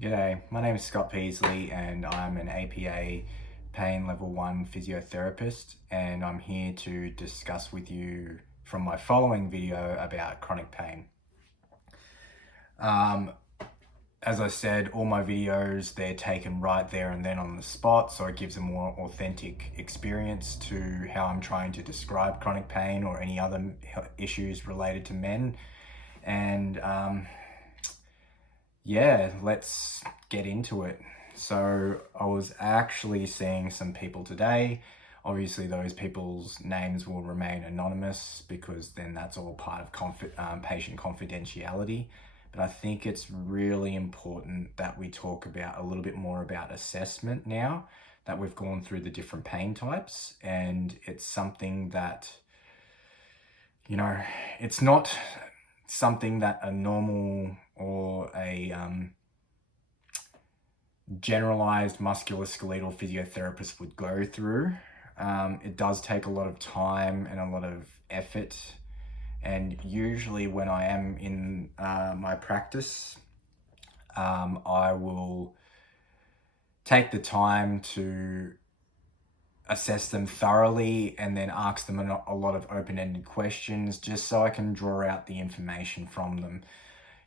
G'day, my name is Scott Peasley and I'm an APA Pain Level 1 physiotherapist, and I'm here to discuss with you from my following video about chronic pain. As I said, all my videos, they're taken right there and then on the spot, so it gives a more authentic experience to how I'm trying to describe chronic pain or any other issues related to men. And yeah, let's get into it. So I was actually seeing some people today. Obviously, those people's names will remain anonymous because then that's all part of patient confidentiality. But I think it's really important that we talk about a little bit more about assessment now that we've gone through the different pain types. And it's something that, it's not something that a normal or a generalized musculoskeletal physiotherapist would go through. It does take a lot of time and a lot of effort. And usually when I am in my practice, I will take the time to assess them thoroughly and then ask them a lot of open-ended questions just so I can draw out the information from them.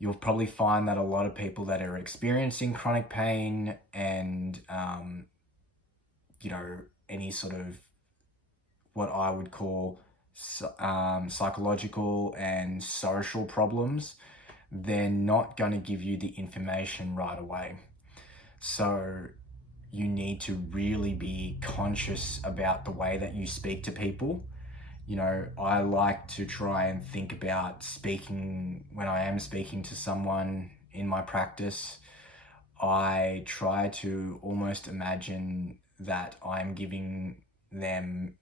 You'll probably find that a lot of people that are experiencing chronic pain and, any sort of what I would call psychological and social problems, they're not going to give you the information right away. So you need to really be conscious about the way that you speak to people. I like to try and think about speaking, when I am speaking to someone in my practice, I try to almost imagine that I'm giving them,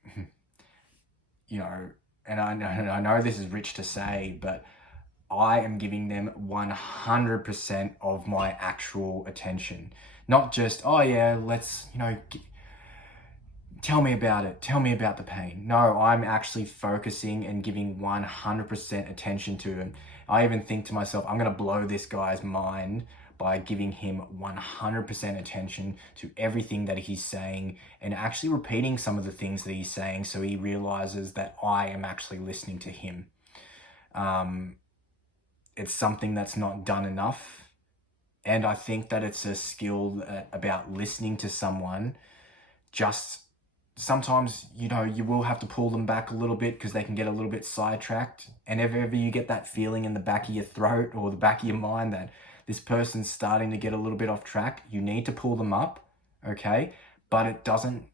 and I know this is rich to say, but I am giving them 100% of my actual attention. Not just, oh yeah, let's, tell me about it. Tell me about the pain. No, I'm actually focusing and giving 100% attention to him. I even think to myself, I'm going to blow this guy's mind by giving him 100% attention to everything that he's saying and actually repeating some of the things that he's saying so he realizes that I am actually listening to him. It's something that's not done enough. And I think that it's a skill about listening to someone. Just sometimes, you will have to pull them back a little bit because they can get a little bit sidetracked. And if ever you get that feeling in the back of your throat or the back of your mind that this person's starting to get a little bit off track, you need to pull them up, okay? But it doesn't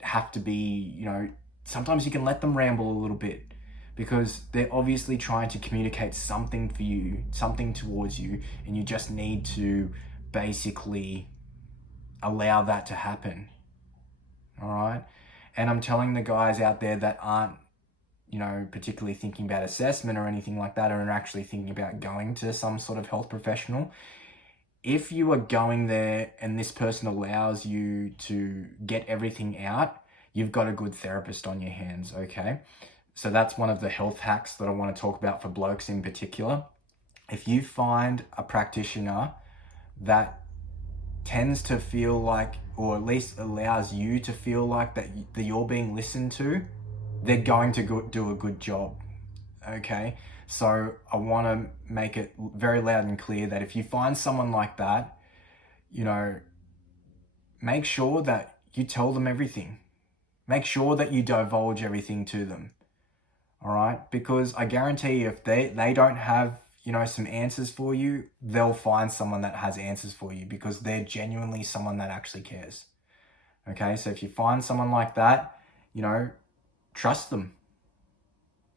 have to be, sometimes you can let them ramble a little bit because they're obviously trying to communicate something for you, something towards you, and you just need to basically allow that to happen. All right. And I'm telling the guys out there that aren't, particularly thinking about assessment or anything like that, or are actually thinking about going to some sort of health professional. If you are going there and this person allows you to get everything out, you've got a good therapist on your hands. Okay. So that's one of the health hacks that I want to talk about for blokes in particular. If you find a practitioner that tends to feel like, or at least allows you to feel like that you're being listened to, they're going to do a good job, okay? So I want to make it very loud and clear that if you find someone like that, make sure that you tell them everything. Make sure that you divulge everything to them, all right? Because I guarantee you, if they don't have some answers for you, they'll find someone that has answers for you because they're genuinely someone that actually cares. Okay, so if you find someone like that, trust them.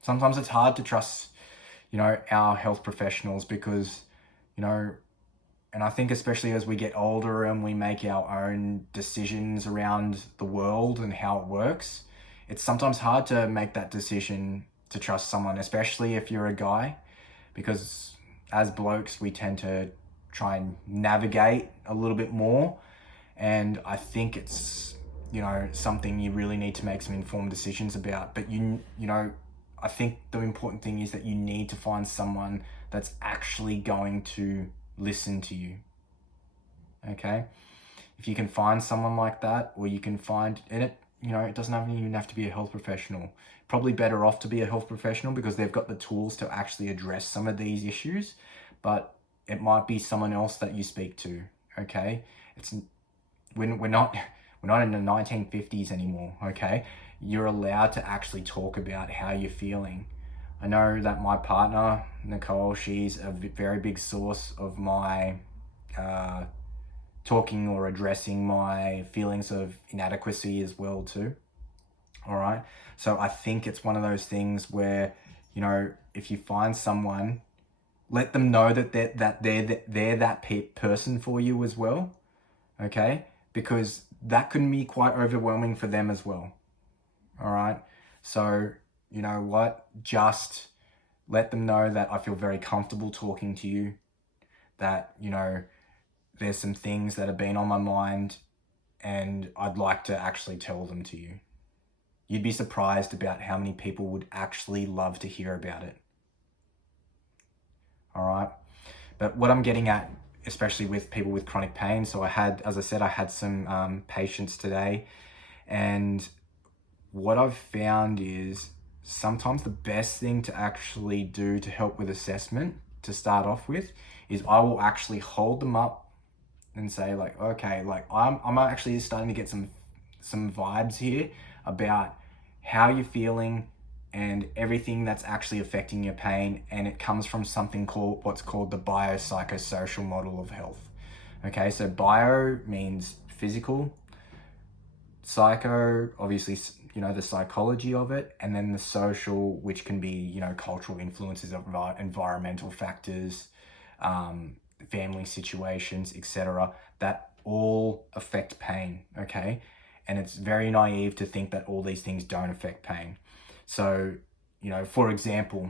Sometimes it's hard to trust, our health professionals because, and I think especially as we get older and we make our own decisions around the world and how it works, it's sometimes hard to make that decision to trust someone, especially if you're a guy. Because as blokes, we tend to try and navigate a little bit more. And I think it's, something you really need to make some informed decisions about. But, I think the important thing is that you need to find someone that's actually going to listen to you. okay? If you can find someone like that, or you can find, and it, you know, it doesn't even have to be a health professional. Probably better off to be a health professional because they've got the tools to actually address some of these issues, but it might be someone else that you speak to, okay? We're not in the 1950s anymore, okay? You're allowed to actually talk about how you're feeling. I know that my partner, Nicole, she's a very big source of my talking or addressing my feelings of inadequacy as well too. All right. So I think it's one of those things where, you know, if you find someone, let them know that they're that person for you as well. Okay. Because that can be quite overwhelming for them as well. All right. So, you know what? Just let them know that I feel very comfortable talking to you, that, you know, there's some things that have been on my mind and I'd like to actually tell them to you. You'd be surprised about how many people would actually love to hear about it. All right. But what I'm getting at, especially with people with chronic pain, so I had, as I said, I had some patients today, and what I've found is sometimes the best thing to actually do to help with assessment to start off with is I will actually hold them up and say, like, okay, like I'm actually starting to get some vibes here about how you're feeling and everything that's actually affecting your pain, and it comes from something called what's called the biopsychosocial model of health. Okay, so bio means physical, psycho, obviously, you know, the psychology of it, and then the social, which can be, you know, cultural influences of environmental factors, family situations, etc., that all affect pain, okay? And it's very naive to think that all these things don't affect pain. So, you know, for example,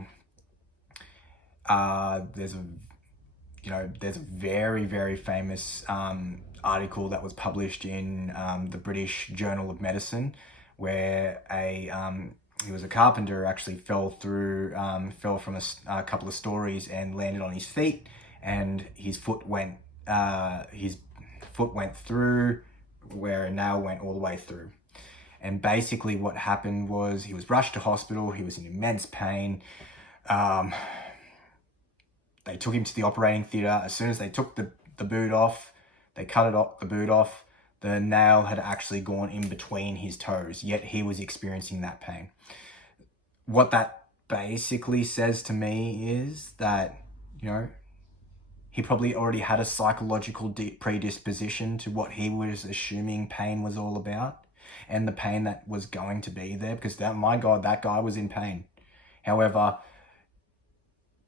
there's a very, very famous article that was published in the British Journal of Medicine, where he was a carpenter, actually fell from a couple of stories and landed on his feet, and his foot went through where a nail went all the way through. And basically what happened was he was rushed to hospital. He was in immense pain. They took him to the operating theatre. As soon as they took the boot off, they cut the boot off, the nail had actually gone in between his toes, yet he was experiencing that pain. What that basically says to me is that, you know, he probably already had a psychological predisposition to what he was assuming pain was all about, and the pain that was going to be there, because my God, that guy was in pain. However,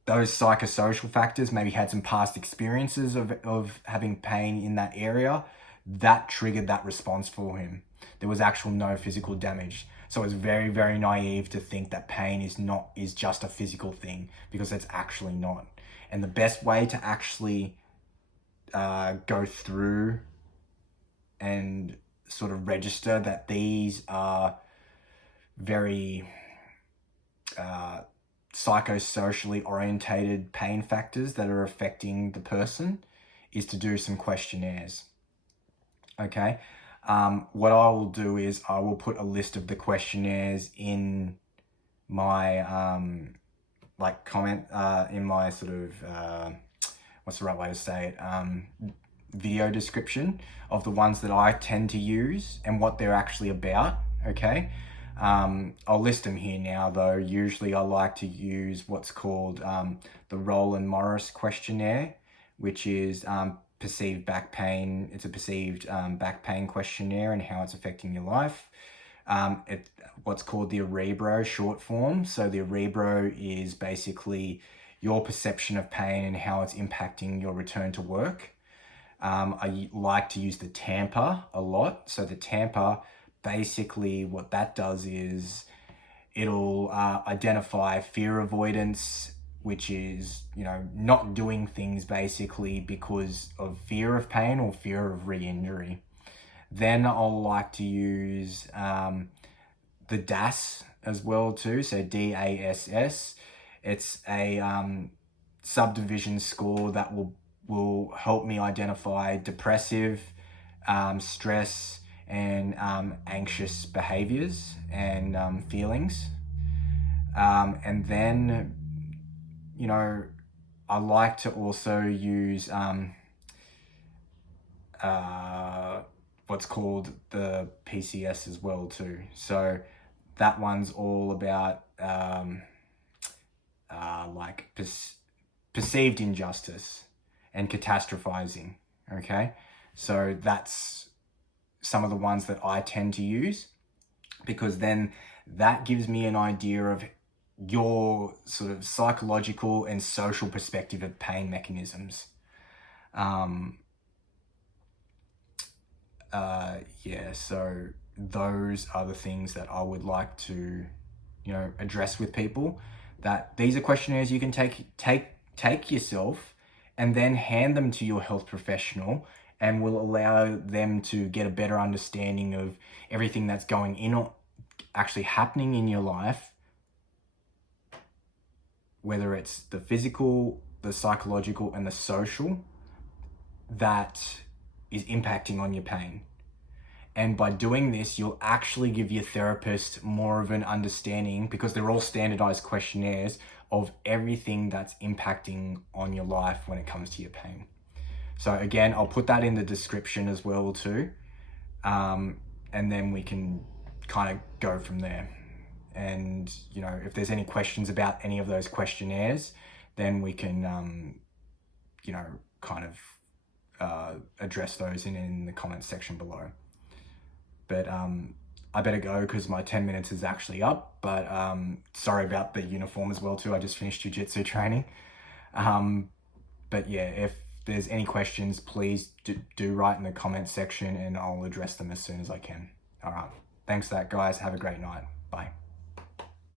those psychosocial factors, maybe had some past experiences of having pain in that area, that triggered that response for him. There was actual no physical damage. So it's very, very naive to think that pain is just a physical thing, because it's actually not. And the best way to actually go through and sort of register that these are very psychosocially orientated pain factors that are affecting the person is to do some questionnaires. Okay. What I will do is I will put a list of the questionnaires in my comment in my sort of what's the right way to say it, video description of the ones that I tend to use and what they're actually about. Okay. I'll list them here now, though. Usually I like to use what's called the Roland Morris questionnaire, which is perceived back pain. It's a perceived back pain questionnaire and how it's affecting your life. What's called the Orebro short form. So the Orebro is basically your perception of pain and how it's impacting your return to work. I like to use the TAMPA a lot. So the TAMPA, basically what that does is it'll identify fear avoidance, which is, you know, not doing things basically because of fear of pain or fear of re-injury. Then I'll like to use the DASS as well too, so DASS. It's a subdivision score that will will help me identify depressive, stress, and anxious behaviors and feelings. And then, you know, I like to also use what's called the PCS as well too. So that one's all about like perceived injustice and catastrophizing. Okay, so that's some of the ones that I tend to use, because then that gives me an idea of your sort of psychological and social perspective of pain mechanisms. Yeah, so those are the things that I would like to, you know, address with people. That these are questionnaires you can take yourself and then hand them to your health professional, and will allow them to get a better understanding of everything that's going in, actually happening in your life, whether it's the physical, the psychological, and the social, that is impacting on your pain. And by doing this, you'll actually give your therapist more of an understanding, because they're all standardized questionnaires, of everything that's impacting on your life when it comes to your pain. So again, I'll put that in the description as well too. And then we can kind of go from there. And, you know, if there's any questions about any of those questionnaires, then we can, you know, kind of address those in the comments section below. But I better go because my 10 minutes is actually up. But sorry about the uniform as well too. I just finished jiu-jitsu training. But yeah, if there's any questions, please do write in the comments section and I'll address them as soon as I can. All right. Thanks for that, guys. Have a great night. Bye.